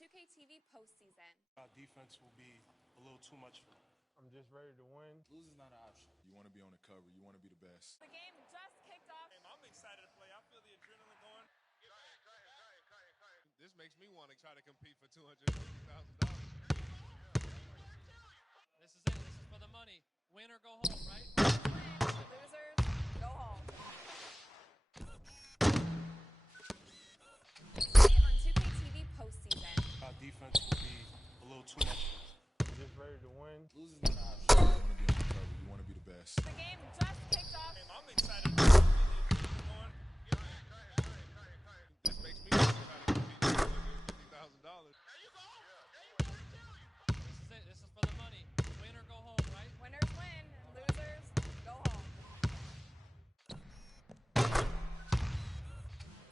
2K TV postseason. Our defense will be a little too much for them. I'm just ready to win. Losing's not an option. You want to be on the cover. You want to be the best. The game just kicked off. I'm excited to play. I feel the adrenaline going. This makes me want to try to compete for $250,000. This is it. This is for the money. Win or go home, right? Win, losers, go home. Today on 2K TV postseason. Our defense will be a little too much for them. I'm just ready to win. Losing's not an option. You want to be on the cover. You want to be the best. The game just kicked off. I'm excited to play. I feel the adrenaline going. This makes me want to try to compete for $250,000. This is it. This is for the money. Win or go home, right? Winners win, losers, go home.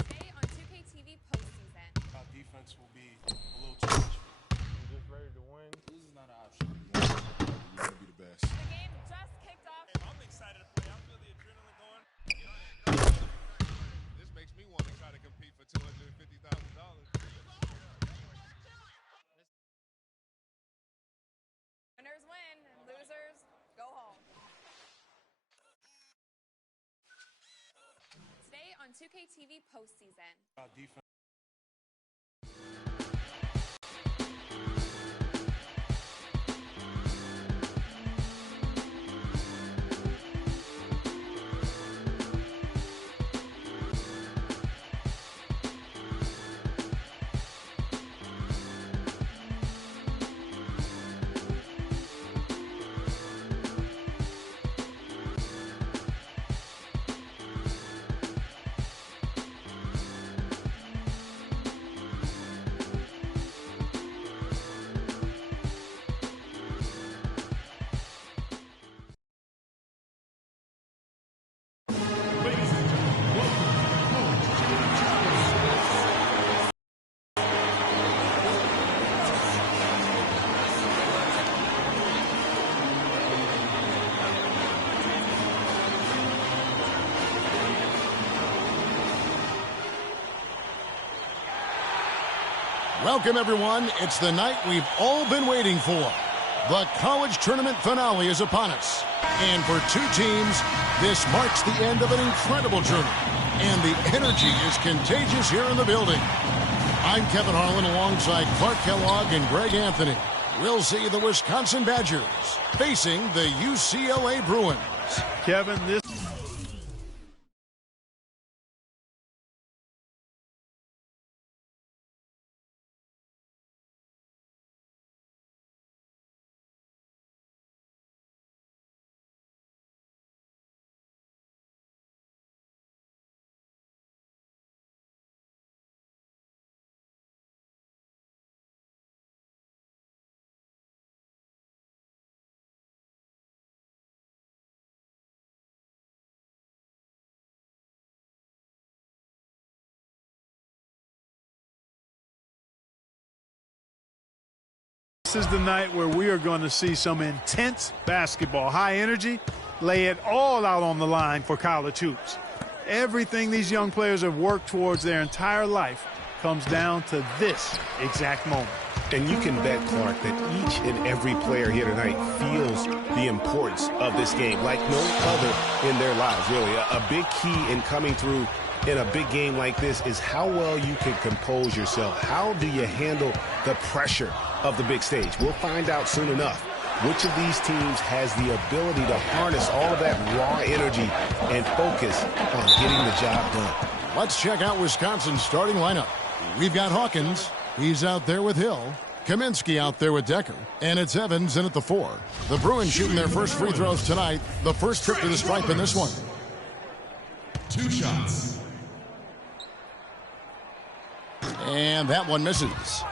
Today on 2K TV postseason. Our defense will be a little too much for them. I'm just ready to win. Losing's not an option. You want to be the best. The game just kicked off. I'm excited to play. I feel the adrenaline going. This makes me want to try to compete for $250,000. Winners win, losers, go home. Today on 2K TV postseason. Our defense. Welcome, everyone. It's the night we've all been waiting for. The college tournament finale is upon us. And for two teams, this marks the end of an incredible journey. And the energy is contagious here in the building. I'm Kevin Harlan alongside Clark Kellogg and Greg Anthony. We'll see the Wisconsin Badgers facing the UCLA Bruins. Kevin, this is the night where we are going to see some intense basketball, high energy, lay it all out on the line for college hoops. Everything these young players have worked towards their entire life comes down to this exact moment. And you can bet, Clark, that each and every player here tonight feels the importance of this game like no other in their lives, really. A big key in coming through in a big game like this is how well you can compose yourself. How do you handle the pressure of the big stage? We'll find out soon enough which of these teams has the ability to harness all of that raw energy and focus on getting the job done. Let's check out Wisconsin's starting lineup. We've got Hawkins. He's out there with Hill. Kaminsky out there with Decker. And it's Evans in at the 4. The Bruins shooting their first free throws tonight. The first trip to the stripe in this one. 2 shots. And that one misses.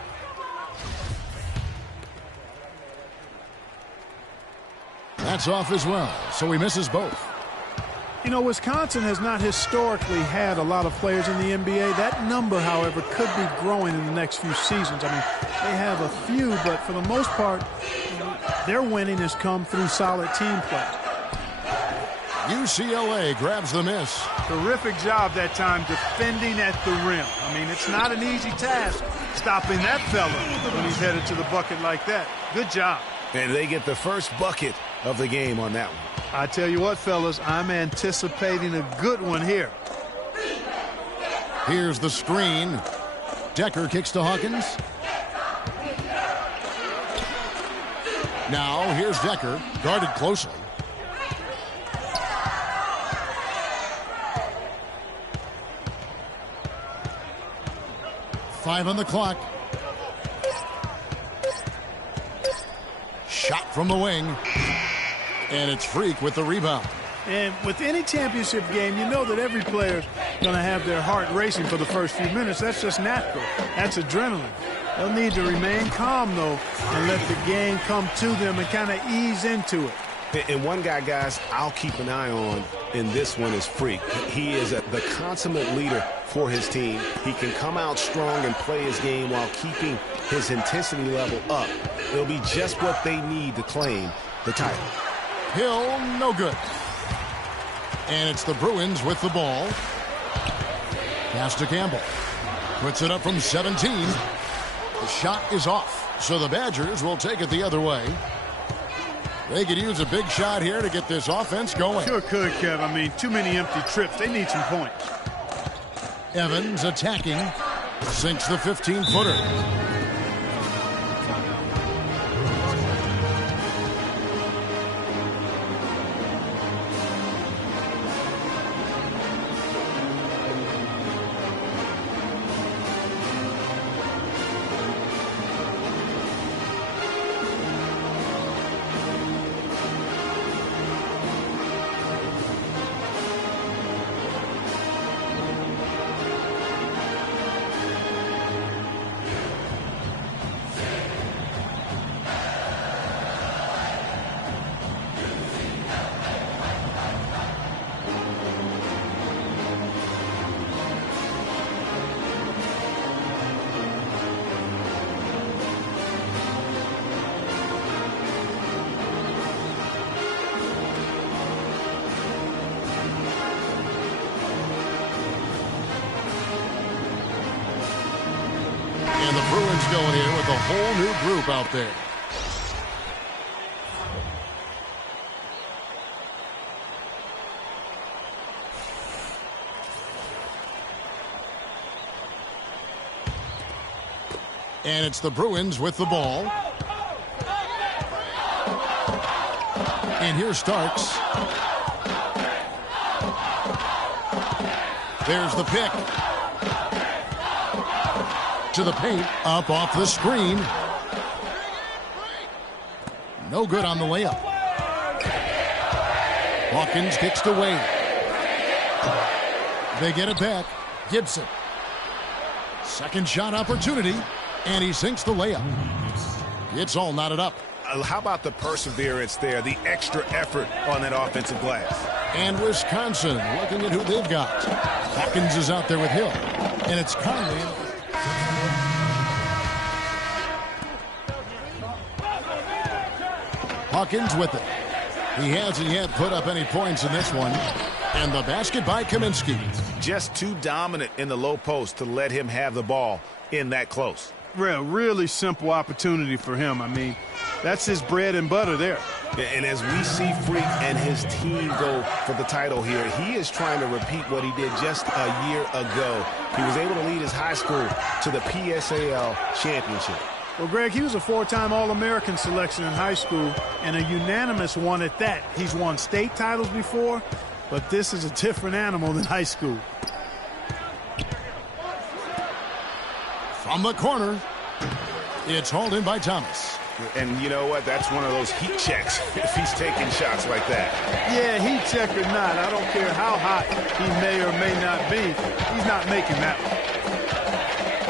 That's off as well, so he misses both. You know, Wisconsin has not historically had a lot of players in the NBA. That number, however, could be growing in the next few seasons. I mean, they have a few, but for the most part, their winning has come through solid team play. UCLA grabs the miss. Terrific job that time defending at the rim. I mean, it's not an easy task stopping that fella when he's headed to the bucket like that. Good job. And they get the first bucket of the game on that one. I tell you what, fellas, I'm anticipating a good one here. Here's the screen. Decker kicks to Hawkins. Now here's Decker, guarded closely. Five on the clock. Shot from the wing. And it's Freak with the rebound. And with any championship game, you know that every player's going to have their heart racing for the first few minutes. That's just natural. That's adrenaline. They'll need to remain calm, though, and let the game come to them and kind of ease into it. And one guy, guys, I'll keep an eye on in this one is Freak. He is the consummate leader for his team. He can come out strong and play his game while keeping his intensity level up. It'll be just what they need to claim the title. Hill, no good. And it's the Bruins with the ball. Pass to Campbell. Puts it up from 17. The shot is off, so the Badgers will take it the other way. They could use a big shot here to get this offense going. Sure could, Kev. I mean, too many empty trips. They need some points. Evans attacking. Sinks the 15-footer. And the Bruins going in with a whole new group out there. And it's the Bruins with the ball. And here's Starks. There's the pick. To the paint, up off the screen. No good on the layup. Hawkins kicks to Wade. They get it back. Gibson. Second shot opportunity, and he sinks the layup. It's all knotted up. How about the perseverance there, the extra effort on that offensive glass? And Wisconsin looking at who they've got. Hawkins is out there with Hill, and it's Conley. Hawkins with it. He hasn't yet put up any points in this one. And the basket by Kaminsky. Just too dominant in the low post to let him have the ball in that close. Really simple opportunity for him. I mean, that's his bread and butter there. And as we see Freak and his team go for the title here, he is trying to repeat what he did just a year ago. He was able to lead his high school to the PSAL championship. Well, Greg, he was a four-time All-American selection in high school and a unanimous one at that. He's won state titles before, but this is a different animal than high school. From the corner, it's hauled in by Thomas. And you know what? That's one of those heat checks if he's taking shots like that. Yeah, heat check or not, I don't care how hot he may or may not be, he's not making that one.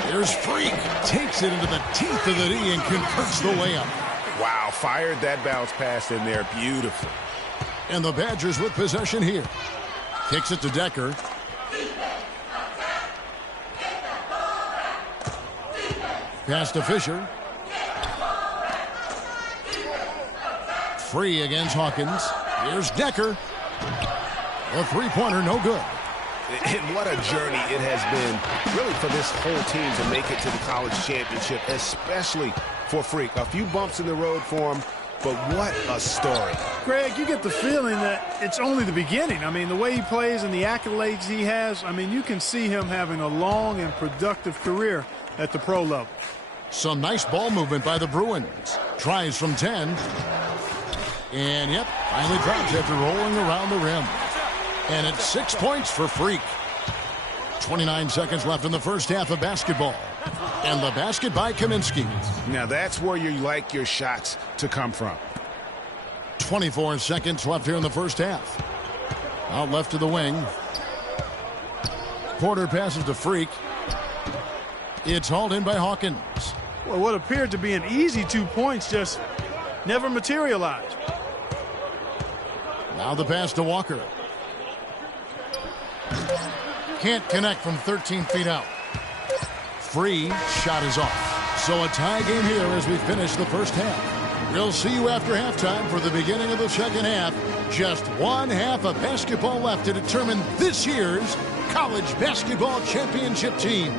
There's Freak. Takes it into the teeth of the D and converts the layup. Wow, fired that bounce pass in there. Beautiful. And the Badgers with possession here. Kicks it to Decker. Pass to Fisher. Free against Hawkins. Here's Decker. The three-pointer, no good. And what a journey it has been, really, for this whole team to make it to the college championship, especially for Freak. A few bumps in the road for him, but what a story. Greg, you get the feeling that it's only the beginning. I mean, the way he plays and the accolades he has, I mean, you can see him having a long and productive career at the pro level. Some nice ball movement by the Bruins. Tries from 10. And, yep, finally drops after rolling around the rim. And it's 6 points for Freak. 29 seconds left in the first half of basketball. And the basket by Kaminsky. Now that's where you like your shots to come from. 24 seconds left here in the first half. Out left to the wing. Porter passes to Freak. It's hauled in by Hawkins. Well, what appeared to be an easy 2 points just never materialized. Now the pass to Walker. Can't connect from 13 feet out. Free shot is off. So a tie game here as we finish the first half. We'll see you after halftime for the beginning of the second half. Just one half of basketball left to determine this year's college basketball championship team.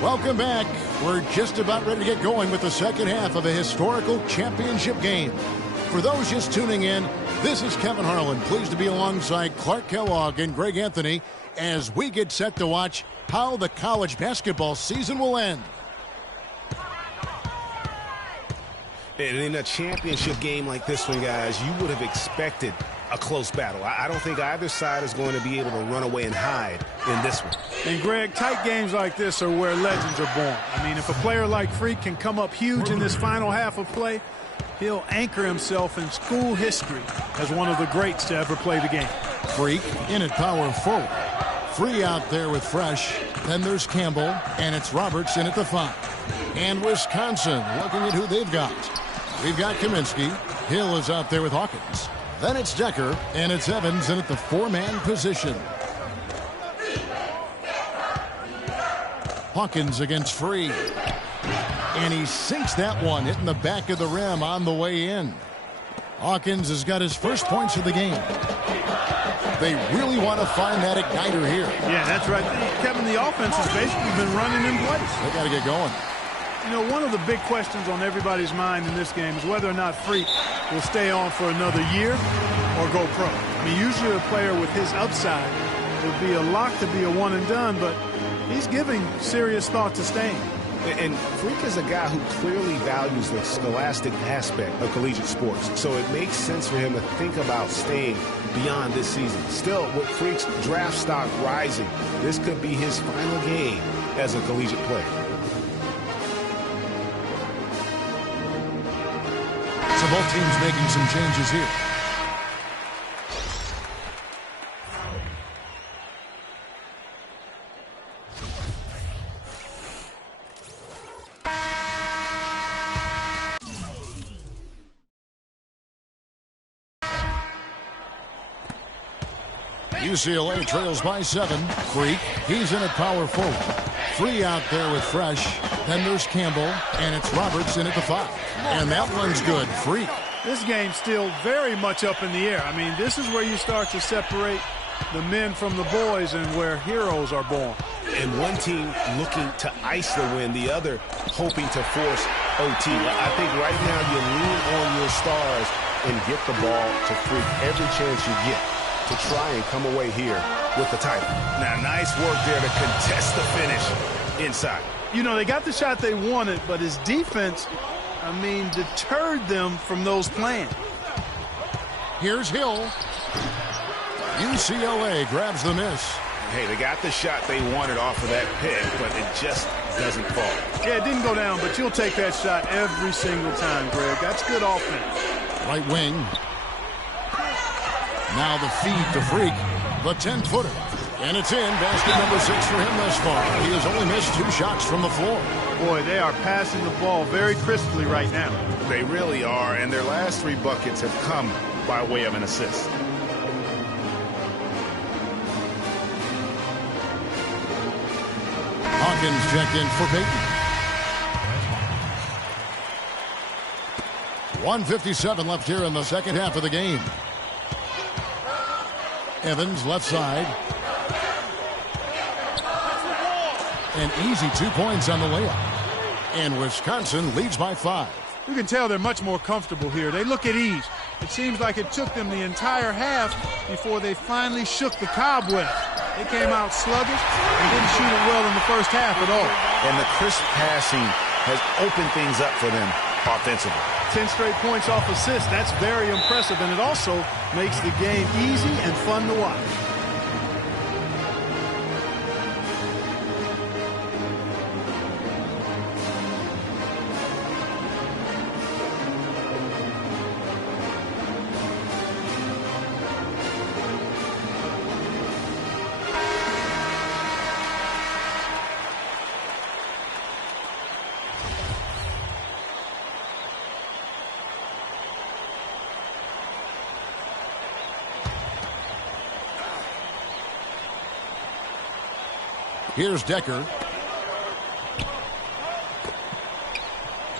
Welcome back. We're just about ready to get going with the second half of a historical championship game. For those just tuning in, this is Kevin Harlan, pleased to be alongside Clark Kellogg and Greg Anthony as we get set to watch how the college basketball season will end. And in a championship game like this one, guys, you would have expected a close battle. I don't think either side is going to be able to run away and hide in this one. And, Greg, tight games like this are where legends are born. I mean, if a player like Freak can come up huge in this final half of play, he'll anchor himself in school history as one of the greats to ever play the game. Freak in at power forward. Free out there with Fresh. Then there's Campbell, and it's Roberts in at the 5. And Wisconsin looking at who they've got. We've got Kaminsky. Hill is out there with Hawkins. Then it's Decker, and it's Evans in at the 4-man position. Hawkins against Free. And he sinks that one, hitting the back of the rim on the way in. Hawkins has got his first points of the game. They really want to find that igniter here. Yeah, that's right. Kevin, the offense has basically been running in place. They got to get going. You know, one of the big questions on everybody's mind in this game is whether or not Freak will stay on for another year or go pro. I mean, usually a player with his upside would be a lock to be a one and done, but he's giving serious thought to staying. And Freak is a guy who clearly values the scholastic aspect of collegiate sports, so it makes sense for him to think about staying beyond this season. Still, with Freak's draft stock rising, this could be his final game as a collegiate player. So both teams making some changes here. UCLA trails by 7. Freak, he's in at power forward. Free out there with Fresh. Then there's Campbell, and it's Roberts in at the 5. And that one's good. Freak. This game's still very much up in the air. I mean, this is where you start to separate the men from the boys and where heroes are born. And one team looking to ice the win, the other hoping to force OT. I think right now you lean on your stars and get the ball to Freak every chance you get to try and come away here with the title. Now, nice work there to contest the finish inside. You know, they got the shot they wanted, but his defense, I mean, deterred them from those plans. Here's Hill. UCLA grabs the miss. Hey, they got the shot they wanted off of that pick, but it just doesn't fall. Yeah, it didn't go down, but you'll take that shot every single time, Greg. That's good offense. Right wing. Now the feed to Freak. The 10-footer. And it's in. Basket number 6 for him thus far. He has only missed 2 shots from the floor. Boy, they are passing the ball very crisply right now. They really are, and their last 3 buckets have come by way of an assist. Hawkins checked in for Payton. 1:57 left here in the second half of the game. Evans left side. An easy 2 points on the layup. And Wisconsin leads by 5. You can tell they're much more comfortable here. They look at ease. It seems like it took them the entire half before they finally shook the cobweb. They came out sluggish and didn't shoot it well in the first half at all. And the crisp passing has opened things up for them offensively. 10 straight points off assists. That's very impressive, and it also makes the game easy and fun to watch. Here's Decker.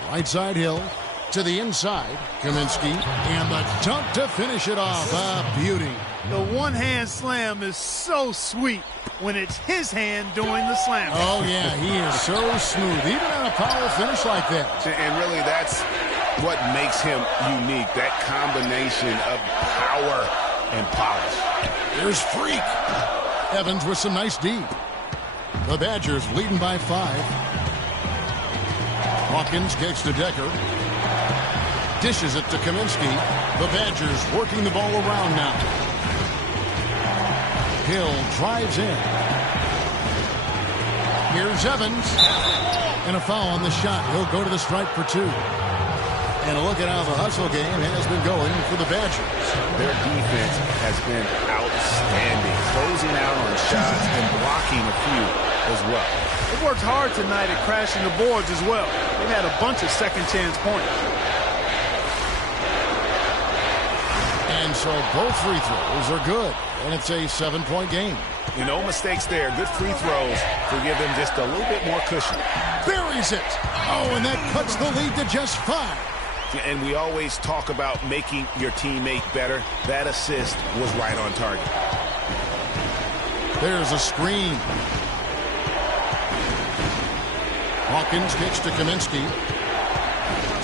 Right side Hill to the inside. Kaminsky and the dunk to finish it off. A beauty. The one-hand slam is so sweet when it's his hand doing the slam. Oh, yeah, he is so smooth, even on a power finish like that. And really, that's what makes him unique, that combination of power and polish. Here's Freak. Evans with some nice D. The Badgers leading by 5. Hawkins kicks to Decker. Dishes it to Kaminsky. The Badgers working the ball around now. Hill drives in. Here's Evans. And a foul on the shot. He'll go to the stripe for 2. And a look at how the hustle game has been going for the Badgers. Their defense has been outstanding, closing out on shots and blocking a few as well. They've worked hard tonight at crashing the boards as well. They've had a bunch of second-chance points. And so both free throws are good, and it's a 7-point game. No mistakes there. Good free throws to give them just a little bit more cushion. Buries it. Oh, and that cuts the lead to just 5. And we always talk about making your teammate better. That assist was right on target. There's a screen. Hawkins kicks to Kaminsky.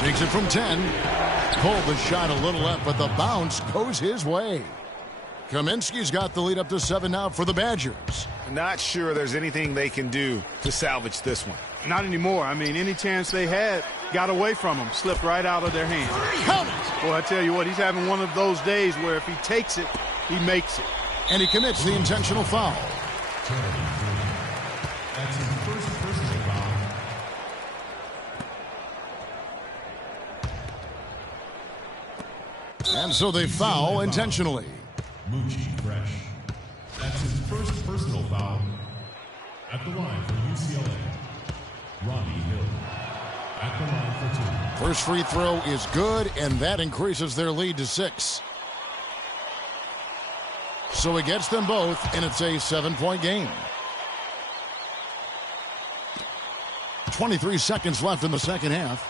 Takes it from 10. Pulled the shot a little left, but the bounce goes his way. Kaminsky's got the lead up to 7 now for the Badgers. Not sure there's anything they can do to salvage this one. Not anymore. I mean, any chance they had got away from them, slipped right out of their hands. Count it! Boy, I tell you what, he's having one of those days where if he takes it, he makes it. And he commits the intentional foul. That's his first personal foul. And so they foul intentionally. Moochie Fresh. That's his first personal foul. At the line for UCLA, Ronnie Hill. At the line for 2. First free throw is good, and that increases their lead to 6. So he gets them both, and it's a 7-point game. 23 seconds left in the second half.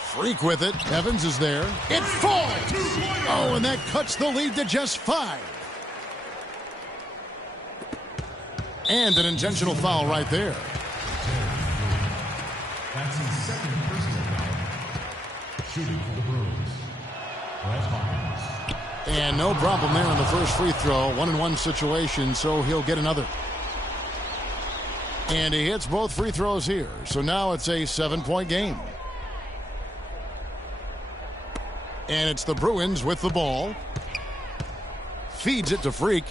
Freak with it. Evans is there. It falls! Oh, and that cuts the lead to just 5. And an intentional foul right there. That's his second personal foul. Shooting for the Bruins, Brett Hawkins. And no problem there on the first free throw. 1-on-1 situation, so he'll get another. And he hits both free throws here. So now it's a 7-point game. And it's the Bruins with the ball. Feeds it to Freak.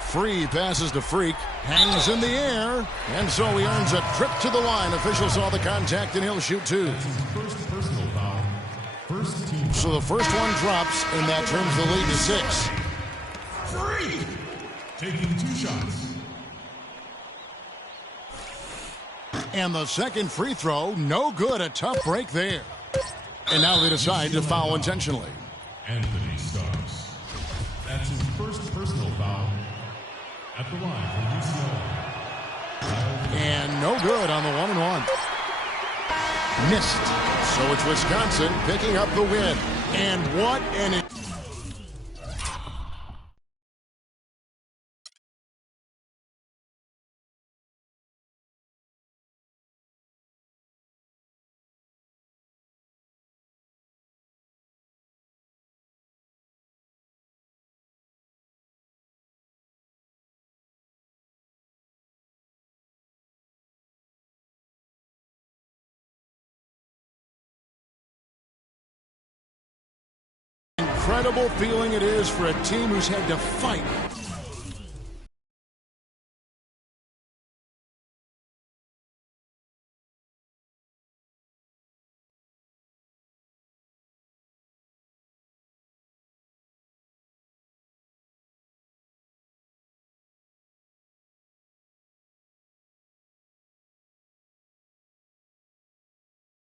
Free passes to Freak. Hangs in the air. And so he earns a trip to the line. Officials saw the contact and he'll shoot 2. That's his first personal foul. First team. So the first one drops, and that turns the lead to 6. Taking 2 shots. And the second free throw, no good. A tough break there. And now they decide to foul intentionally. Anthony Starks. That's his first personal foul at the line for UCLA. And no good on the 1-and-1. Missed. So it's Wisconsin picking up the win. And what an... incredible feeling it is for a team who's had to fight